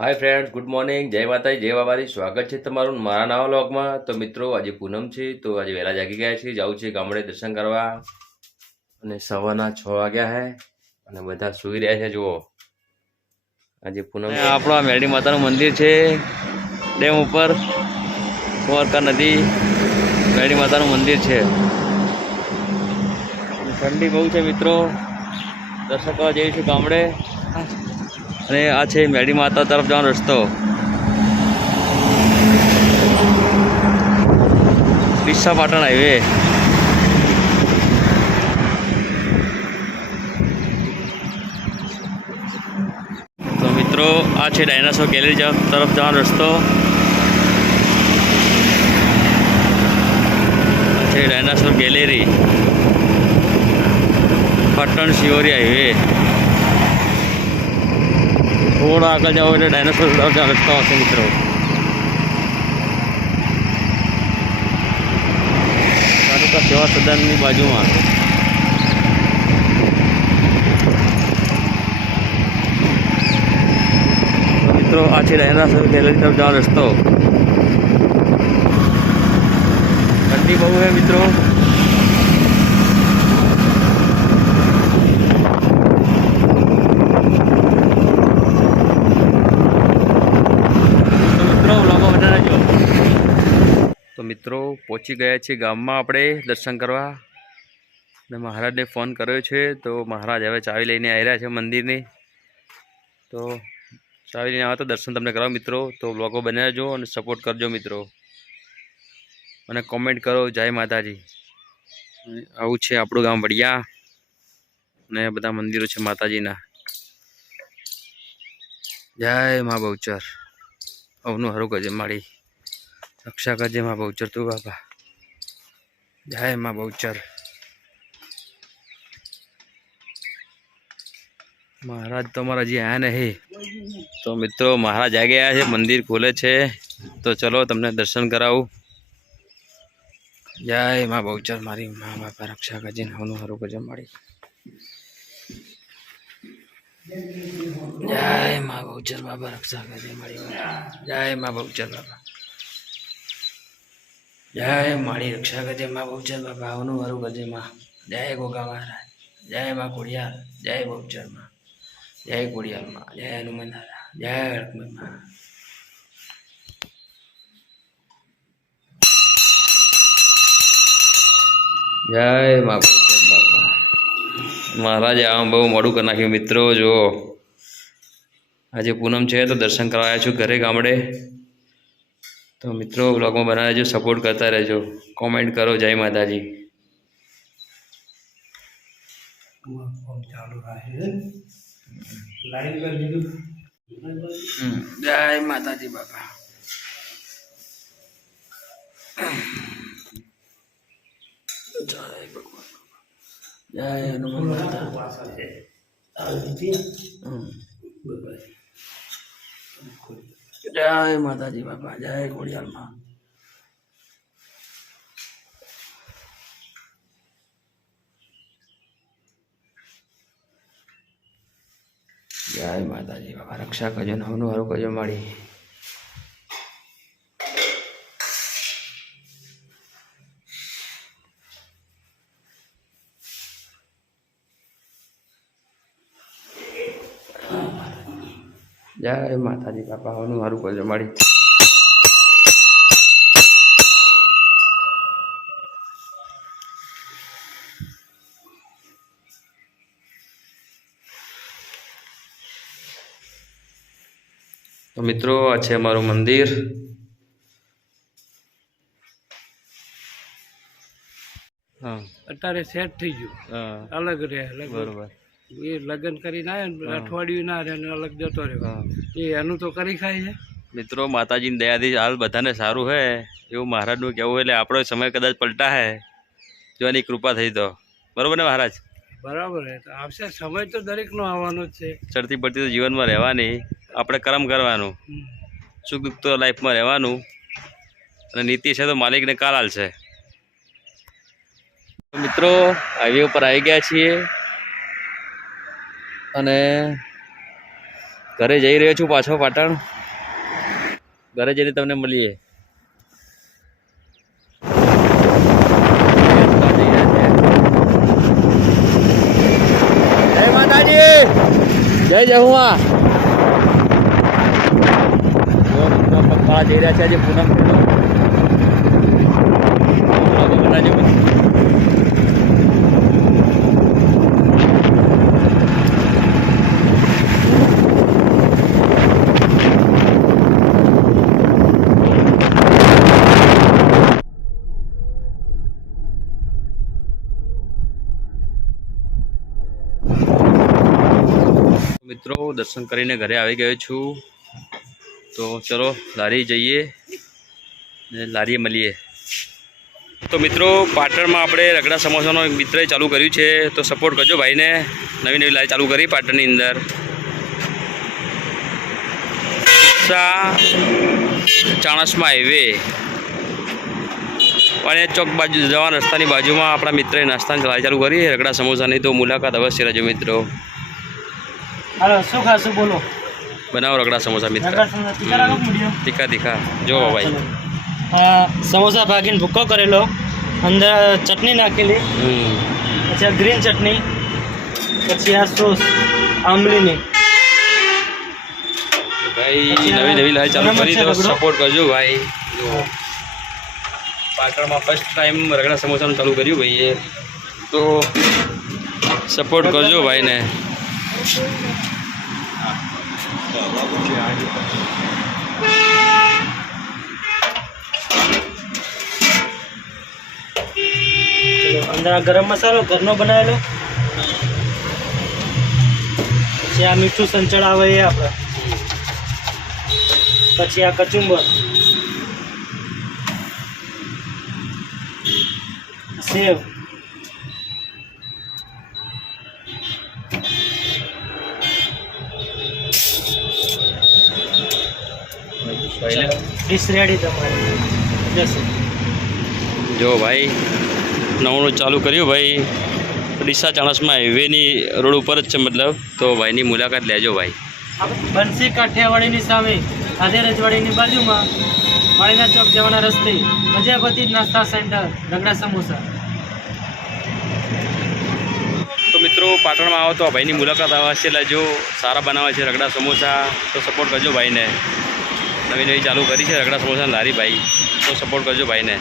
Hi friends, good morning, જય માતાજી, જય બાબાજી. સ્વાગત છે તમારું મારા નવા વ્લોગમાં. તો મિત્રો, આજે પૂનમ છે તો આજે વહેલા જાગી ગયા છીએ. જવું છે ગામડે દર્શન કરવા અને સવારના 6 વાગ્યા હે અને બધા સૂઈ રહ્યા છે. જુઓ, આજે પૂનમ. આપણો મેરડી માતાનું મંદિર છે ડેમ ઉપર, કુંવરકા નદી. મેરડી માતાનું મંદિર છે. ઠંડી બહુ છે મિત્રો. દર્શન કરવા જઈશું ગામડે. અને આ છે મેરડી માતા તરફ જવાનો રસ્તો. ડીસા પાટણ હાઈવે. તો મિત્રો, આ છે ડાયનાસોર ગેલેરી તરફ જવાનો રસ્તો. આ છે ડાયનાસોર ગેલેરી, પાટણ શિવોરી હાઈવે. થોડા આગળ જાઓ એટલે ડાયનાસોર તરફ જવાનો રસ્તો આવશે મિત્રો. તાલુકા સેવા સદનની બાજુમાં. મિત્રો, આ છે ડાયનાસોર ગેલેરી તરફ જવાનો રસ્તો. ઠંડી બહુ છે મિત્રો. તો મિત્રો, પહોંચી ગયા છીએ ગામમાં આપણે દર્શન કરવા. અને મહારાજને ફોન કર્યો છે તો મહારાજ હવે ચાવી લઈને આવી રહ્યા છે મંદિરની. તો ચાવી લઈને આવે તો દર્શન તમને કરાવો મિત્રો. તો વ્લોગો બનાવજો અને સપોર્ટ કરજો મિત્રો, અને કોમેન્ટ કરો જય માતાજી. આવું છે આપણું ગામ વડિયા, અને બધા મંદિરો છે માતાજીના. જય મા બહુચર. અવનું હરું કરજે મારી રક્ષા કરજે મા બહુચર તું બાપા. જય મા બહુચર. મહારાજ તો અમારા હજી આયા નહીં. તો મિત્રો, મહારાજ આ ગયા છે, મંદિર ખોલે છે. તો ચલો તમને દર્શન કરાવું. જય મા બહુચર મારી મા બાપા રક્ષા કરજે, હવનું હરું કરજે મારી. જય મા બહુચર બાબા રક્ષા કરજે મારી. જય મા બહુચર બાબા. જય મારી રક્ષા કરજે મા બહુચર બાબા, હવનું હરું કરજે માં. જય ગોગા મહારાજ. જય મા ખોડિયાર. જય બહુચર માં. જય ખોડિયાર માં. જય હનુમાન દાદા. જય લક્ષ્મણ માં. જય મા બહુચર બાપા. મહારાજે આમ બહુ મોડું કરી નાખ્યું મિત્રો. જો આજે પૂનમ છે તો દર્શન કરવા આવ્યા છું ઘરે ગામડે. તો મિત્રો, બ્લોગમાં બનાવી રહેજો, સપોર્ટ કરતા રહેજો, કોમેન્ટ કરો જય માતાજી. જય માતાજી બાપા. જય ભગવાન. જય હનુમાન દાદા. જય માતાજી બાપા. જય ખોડિયાર માં. જય માતાજી બાપા રક્ષા કરજો, હવનું હારું કરજો મારી. જય માતાજી બાપા, હવનું હારું કરજો મારી. તો મિત્રો, આ છે અમારું મંદિર. હા, અત્યારે સેટ થઈ ગયું. હા, અલગ રહે બરોબર. એ લગ્ન કરીને આવે ને અઠવાડિયું ના રહે ને અલગ જતો રહ્યો. હા એ એનું તો કરી ખાય છે. મિત્રો, માતાજીની દયાથી હાલ બધાને સારું હે એવું મહારાજનું કહેવું. એટલે આપણો સમય કદાચ પલટા હે, જો એની કૃપા થઈ તો. બરોબર ને મહારાજ? બરાબર હે. તો આવશે સમય તો દરેક નો આવવાનો જ છે. ચડતી પડતી તો જીવનમાં રહેવાની, આપણે કર્મ કરવાનું, સુખ દુઃખ તો લાઈફમાં રહેવાનું, અને નીતિ છે તો માલિકને કાલ હાલશે. મિત્રો, હાઈવે ઉપર આવી ગયા છીએ અને ઘરે જઈ રહ્યો છું પાછો પાટણ. ઘરે જઈને તમને મળીએ. જય માતાજી, જય જહુમા. પપ્પા જઈ રહ્યા છે આજે પૂનમ બનાવજો. મિત્રો દર્શન કરીને ઘરે આવી ગયો છું. તો ચલો લારી જઈએ ને લારીએ મળીએ. તો મિત્રો પાટણમાં આપણે રગડા સમોસાનો એક મિત્રએ ચાલુ કર્યું છે, તો સપોર્ટ કરજો ભાઈને. નવી નવી લારી ચાલુ કરી પાટણની અંદર. ચાણસમાં હાઈવે અને ચોક બાજુ જવા રસ્તાની બાજુમાં આપણા મિત્રએ નાસ્તાની લારી ચાલુ કરી રગડા સમોસાની. તો મુલાકાત અવશ્ય રહેજો મિત્રો. હાલો શું ખાશું બોલો? બનાવો રગડા સમોસા મિત્ર. તીખા તીખા જો ભાઈ. સમોસા ભાગીને ભૂક્કો કરેલો, અંદર ચટણી નાખેલી, પછી આ ગ્રીન ચટણી, પછી આ સોસ આંબલીની. ભાઈ નવી નવી લારી ચાલુ કરી તો સપોર્ટ કરજો ભાઈ. જો પાટણમાં ફર્સ્ટ ટાઈમ રગડા સમોસાનું ચાલુ કર્યું ભાઈએ, તો સપોર્ટ કરજો ભાઈને. અંદર આ ગરમ મસાલો ઘરનો બનાવેલો, પછી આ મીઠું સંચળ આવે એ આપણે, પછી આ કચુંબર, સેવ, ડીશ રેડી તમારી. જો ભાઈ નવું ચાલુ કર્યું ભાઈ. ડીસા ચાણસમાં હાઈવેની રોડ ઉપર જ છે મતલબ. તો ભાઈની મુલાકાત લેજો ભાઈ. બંસી કાઠિયાવાડીની સામે આધે રજવાડીની બાજુમાં વાળીના ચોક જવાના રસ્તે પ્રજાપતિ નાસ્તા સેન્ટર રગડા સમોસા. તો મિત્રો પાટણમાં આવો તો આ ભાઈની મુલાકાત અવશ્ય લેજો. સારા બનાવે છે રગડા સમોસા, તો સપોર્ટ કરજો ભાઈને. નવી નવી ચાલુ કરી છે રગડા સમોસાની લારી ભાઈ, તો સપોર્ટ કરજો ભાઈને.